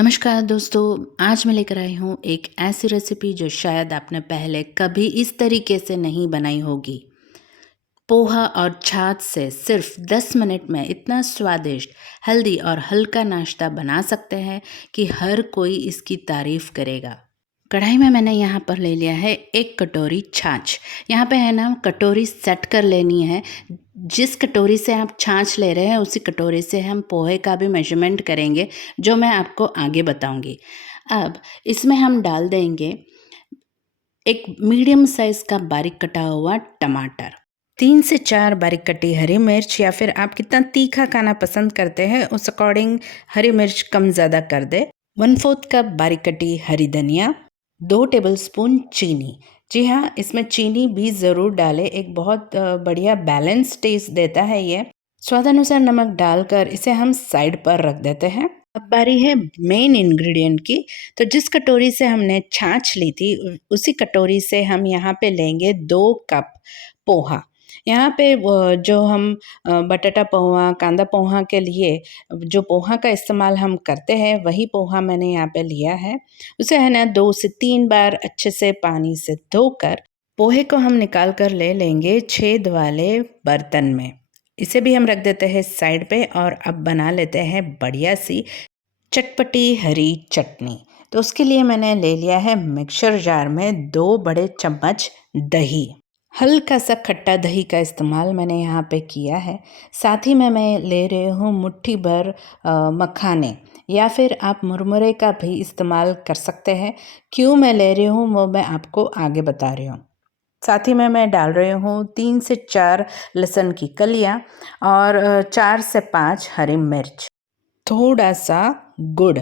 नमस्कार दोस्तों, आज मैं लेकर आई हूँ एक ऐसी रेसिपी जो शायद आपने पहले कभी इस तरीके से नहीं बनाई होगी। पोहा और छाछ से सिर्फ 10 मिनट में इतना स्वादिष्ट, हेल्दी और हल्का नाश्ता बना सकते हैं कि हर कोई इसकी तारीफ करेगा। कढ़ाई में मैंने यहाँ पर ले लिया है 1 कटोरी छाछ। यहाँ पे है ना कटोरी सेट कर लेनी है। जिस कटोरी से आप छाछ ले रहे हैं उसी कटोरी से हम पोहे का भी मेजरमेंट करेंगे, जो मैं आपको आगे बताऊंगी। अब इसमें हम डाल देंगे एक मीडियम साइज़ का बारीक कटा हुआ टमाटर, 3 से 4 बारीक कटी हरी मिर्च, या फिर आप कितना तीखा खाना पसंद करते हैं उस अकॉर्डिंग हरी मिर्च कम ज़्यादा कर दे। 1/4 कप बारीक कटी हरी धनिया, 2 टेबलस्पून चीनी। जी हाँ, इसमें चीनी भी ज़रूर डालें, एक बहुत बढ़िया बैलेंस टेस्ट देता है ये। स्वादानुसार नमक डालकर इसे हम साइड पर रख देते हैं। अब बारी है मेन इंग्रेडिएंट की। तो जिस कटोरी से हमने छाछ ली थी उसी कटोरी से हम यहाँ पे लेंगे 2 कप पोहा। यहाँ पे जो हम बटाटा पोहा, कांदा पोहा के लिए जो पोहा का इस्तेमाल हम करते हैं वही पोहा मैंने यहाँ पे लिया है। उसे है ना 2 से 3 बार अच्छे से पानी से धोकर पोहे को हम निकाल कर ले लेंगे छेद वाले बर्तन में। इसे भी हम रख देते हैं साइड पे और अब बना लेते हैं बढ़िया सी चटपटी हरी चटनी। तो उसके लिए मैंने ले लिया है मिक्सर जार में 2 बड़े चम्मच दही। हल्का सा खट्टा दही का इस्तेमाल मैंने यहाँ पे किया है। साथ ही में मैं ले रही हूँ मुट्ठी भर मखाने, या फिर आप मुरमुरे का भी इस्तेमाल कर सकते हैं। क्यों मैं ले रही हूँ वो मैं आपको आगे बता रही हूँ। साथ ही में मैं डाल रही हूँ 3 से 4 लहसुन की कलियाँ और 4 से 5 हरी मिर्च, थोड़ा सा गुड़,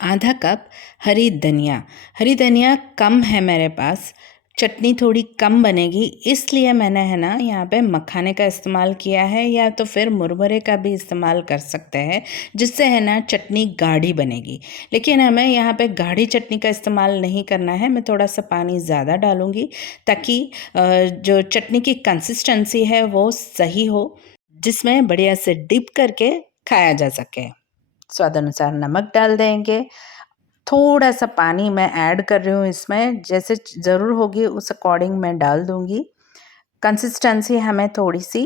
आधा कप हरी धनिया कम है मेरे पास, चटनी थोड़ी कम बनेगी इसलिए मैंने है ना यहाँ पे मखाने का इस्तेमाल किया है, या तो फिर मुरमुरे का भी इस्तेमाल कर सकते हैं, जिससे है ना चटनी गाढ़ी बनेगी। लेकिन हमें यहाँ पे गाढ़ी चटनी का इस्तेमाल नहीं करना है। मैं थोड़ा सा पानी ज़्यादा डालूँगी ताकि जो चटनी की कंसिस्टेंसी है वो सही हो, जिसमें बढ़िया से डिप करके खाया जा सके। स्वाद अनुसार नमक डाल देंगे। थोड़ा सा पानी मैं ऐड कर रही हूँ इसमें, जैसे ज़रूर होगी उस अकॉर्डिंग मैं डाल दूँगी। कंसिस्टेंसी हमें थोड़ी सी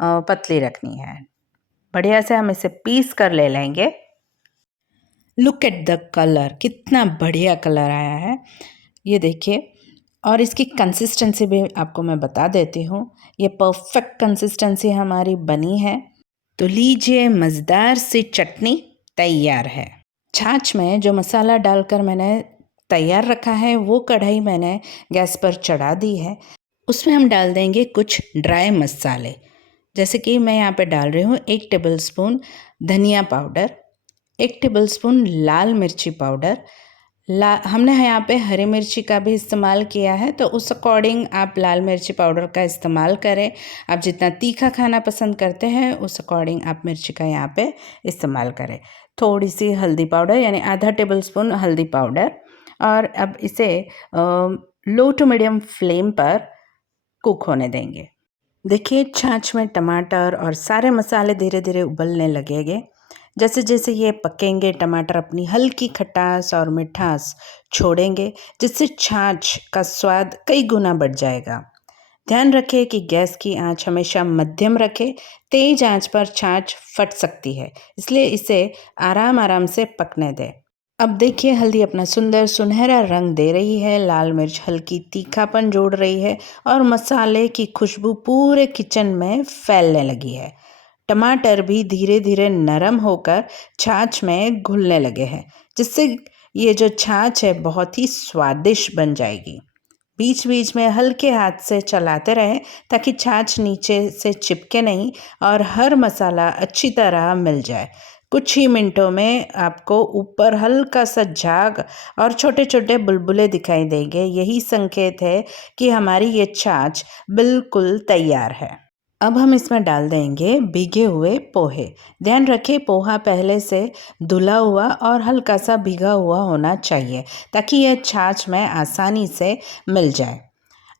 पतली रखनी है। बढ़िया से हम इसे पीस कर ले लेंगे। लुक एट द कलर, कितना बढ़िया कलर आया है, ये देखिए। और इसकी कंसिस्टेंसी भी आपको मैं बता देती हूँ। ये परफेक्ट कंसिस्टेंसी हमारी बनी है। तो लीजिए, मज़ेदार सी चटनी तैयार है। छाछ में जो मसाला डालकर मैंने तैयार रखा है वो कढ़ाई मैंने गैस पर चढ़ा दी है। उसमें हम डाल देंगे कुछ ड्राई मसाले, जैसे कि मैं यहाँ पे डाल रही हूँ 1 टेबलस्पून धनिया पाउडर, 1 टेबलस्पून लाल मिर्ची पाउडर। हमने यहाँ पे हरी मिर्ची का भी इस्तेमाल किया है, तो उस अकॉर्डिंग आप लाल मिर्ची पाउडर का इस्तेमाल करें। आप जितना तीखा खाना पसंद करते हैं उस अकॉर्डिंग आप मिर्ची का यहाँ पे इस्तेमाल करें। थोड़ी सी हल्दी पाउडर यानी आधा टेबलस्पून हल्दी पाउडर, और अब इसे लो टू मीडियम फ्लेम पर कुक होने देंगे। देखिए, छाछ में टमाटर और सारे मसाले धीरे धीरे उबलने लगेंगे। जैसे जैसे ये पकेंगे टमाटर अपनी हल्की खटास और मिठास छोड़ेंगे, जिससे छाछ का स्वाद कई गुना बढ़ जाएगा। ध्यान रखें कि गैस की आंच हमेशा मध्यम रखें। तेज आंच पर छाछ फट सकती है, इसलिए इसे आराम आराम से पकने दें। अब देखिए, हल्दी अपना सुंदर सुनहरा रंग दे रही है, लाल मिर्च हल्की तीखापन जोड़ रही है और मसाले की खुशबू पूरे किचन में फैलने लगी है। टमाटर भी धीरे धीरे नरम होकर छाछ में घुलने लगे हैं, जिससे ये जो छाछ है बहुत ही स्वादिष्ट बन जाएगी। बीच बीच में हल्के हाथ से चलाते रहें ताकि छाछ नीचे से चिपके नहीं और हर मसाला अच्छी तरह मिल जाए। कुछ ही मिनटों में आपको ऊपर हल्का सा झाग और छोटे छोटे बुलबुले दिखाई देंगे। यही संकेत है कि हमारी ये छाछ बिल्कुल तैयार है। अब हम इसमें डाल देंगे भीगे हुए पोहे। ध्यान रखें, पोहा पहले से धुला हुआ और हल्का सा भीगा हुआ होना चाहिए ताकि यह छाछ में आसानी से मिल जाए।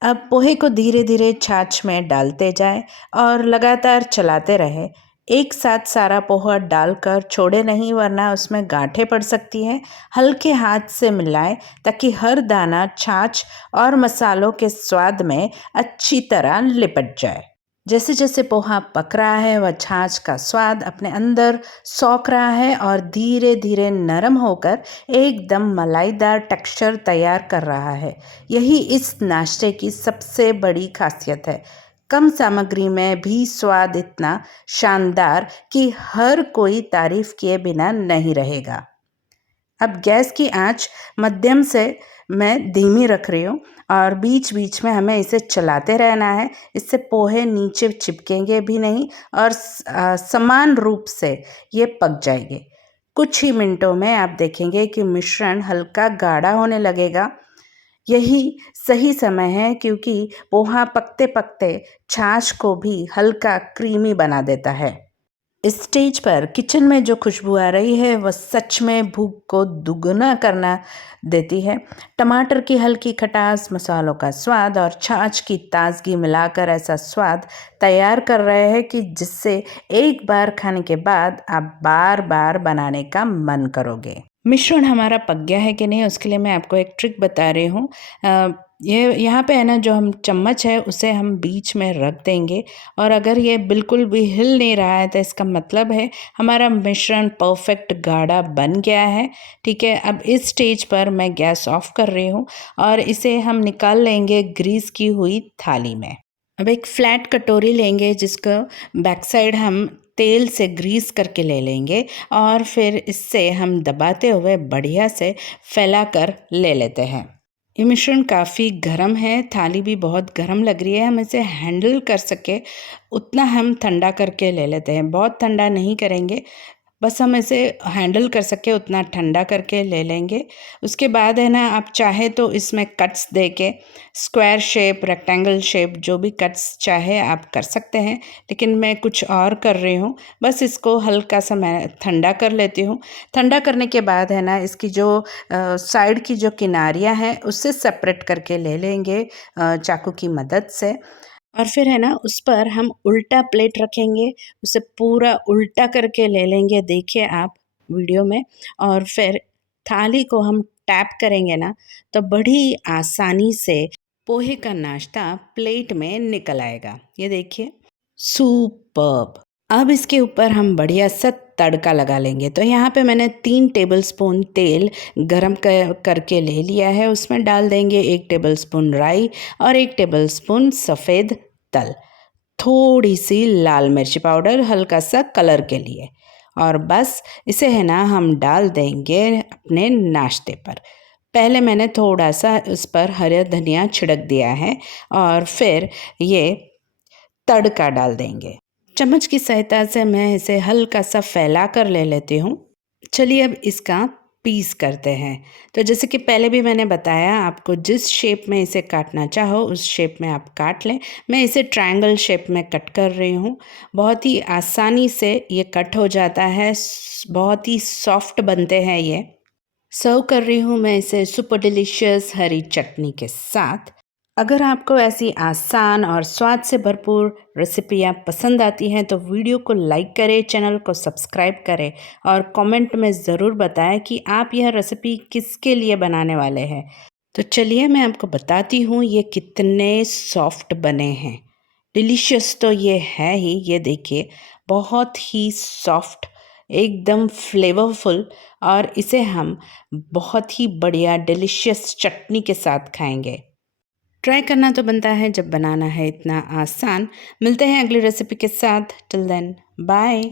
अब पोहे को धीरे धीरे छाछ में डालते जाएं और लगातार चलाते रहें। एक साथ सारा पोहा डालकर छोड़े नहीं, वरना उसमें गांठें पड़ सकती हैं। हल्के हाथ से मिलाएं ताकि हर दाना छाछ और मसालों के स्वाद में अच्छी तरह लिपट जाए। जैसे जैसे पोहा पक रहा है वह छाछ का स्वाद अपने अंदर सोख रहा है और धीरे धीरे नरम होकर एकदम मलाईदार टेक्सचर तैयार कर रहा है। यही इस नाश्ते की सबसे बड़ी खासियत है। कम सामग्री में भी स्वाद इतना शानदार कि हर कोई तारीफ किए बिना नहीं रहेगा। अब गैस की आंच मध्यम से मैं धीमी रख रही हूँ और बीच बीच में हमें इसे चलाते रहना है। इससे पोहे नीचे चिपकेंगे भी नहीं और समान रूप से ये पक जाएंगे। कुछ ही मिनटों में आप देखेंगे कि मिश्रण हल्का गाढ़ा होने लगेगा। यही सही समय है क्योंकि पोहा पकते पकते छाछ को भी हल्का क्रीमी बना देता है। इस स्टेज पर किचन में जो खुशबू आ रही है वह सच में भूख को दुगना करना देती है। टमाटर की हल्की खटास, मसालों का स्वाद और छाछ की ताजगी मिलाकर ऐसा स्वाद तैयार कर रहे हैं कि जिससे एक बार खाने के बाद आप बार बार बनाने का मन करोगे। मिश्रण हमारा पक गया है कि नहीं, उसके लिए मैं आपको एक ट्रिक बता रही हूँ। ये यहाँ पे है ना, जो हम चम्मच है उसे हम बीच में रख देंगे और अगर ये बिल्कुल भी हिल नहीं रहा है तो इसका मतलब है हमारा मिश्रण परफेक्ट गाढ़ा बन गया है। ठीक है, अब इस स्टेज पर मैं गैस ऑफ कर रही हूँ और इसे हम निकाल लेंगे ग्रीस की हुई थाली में। अब एक फ्लैट कटोरी लेंगे जिसको बैक साइड हम तेल से ग्रीस करके ले लेंगे और फिर इससे हम दबाते हुए बढ़िया से फैला कर ले लेते हैं। ये मिश्रण काफ़ी गर्म है, थाली भी बहुत गर्म लग रही है। हम इसे हैंडल कर सके उतना हम ठंडा करके ले लेते हैं। बहुत ठंडा नहीं करेंगे, बस हम इसे हैंडल कर सके उतना ठंडा करके ले लेंगे। उसके बाद है ना, आप चाहे तो इसमें कट्स दे के स्क्वायर शेप, रेक्टेंगल शेप, जो भी कट्स चाहे आप कर सकते हैं, लेकिन मैं कुछ और कर रही हूँ। बस इसको हल्का सा मैं ठंडा कर लेती हूँ। ठंडा करने के बाद है ना, इसकी जो साइड की जो किनारियाँ हैं उससे सेपरेट करके ले लेंगे चाकू की मदद से। और फिर है ना, उस पर हम उल्टा प्लेट रखेंगे, उसे पूरा उल्टा करके ले लेंगे, देखिए आप वीडियो में। और फिर थाली को हम टैप करेंगे ना तो बड़ी आसानी से पोहे का नाश्ता प्लेट में निकल आएगा। ये देखिए, सुपर्ब। अब इसके ऊपर हम बढ़िया सा तड़का लगा लेंगे। तो यहाँ पे मैंने 3 टेबलस्पून तेल गरम करके ले लिया है। उसमें डाल देंगे 1 टेबलस्पून राई और 1 टेबलस्पून सफ़ेद तल, थोड़ी सी लाल मिर्च पाउडर हल्का सा कलर के लिए, और बस इसे है ना हम डाल देंगे अपने नाश्ते पर। पहले मैंने थोड़ा सा उस पर हरा धनिया छिड़क दिया है और फिर ये तड़का डाल देंगे। चम्मच की सहायता से मैं इसे हल्का सा फैला कर ले लेती हूँ। चलिए अब इसका पीस करते हैं। तो जैसे कि पहले भी मैंने बताया, आपको जिस शेप में इसे काटना चाहो उस शेप में आप काट लें। मैं इसे ट्रायंगल शेप में कट कर रही हूँ। बहुत ही आसानी से ये कट हो जाता है, बहुत ही सॉफ्ट बनते हैं ये। सर्व कर रही हूँ मैं इसे सुपर डिलीशियस हरी चटनी के साथ। अगर आपको ऐसी आसान और स्वाद से भरपूर रेसिपियाँ पसंद आती हैं तो वीडियो को लाइक करें, चैनल को सब्सक्राइब करें और कमेंट में ज़रूर बताएं कि आप यह रेसिपी किसके लिए बनाने वाले हैं। तो चलिए मैं आपको बताती हूँ ये कितने सॉफ्ट बने हैं। डिलीशियस तो ये है ही, ये देखिए, बहुत ही सॉफ्ट, एकदम फ्लेवरफुल, और इसे हम बहुत ही बढ़िया डिलीशियस चटनी के साथ खाएंगे। ट्राई करना तो बनता है जब बनाना है इतना आसान। मिलते हैं अगली रेसिपी के साथ। Till then, bye.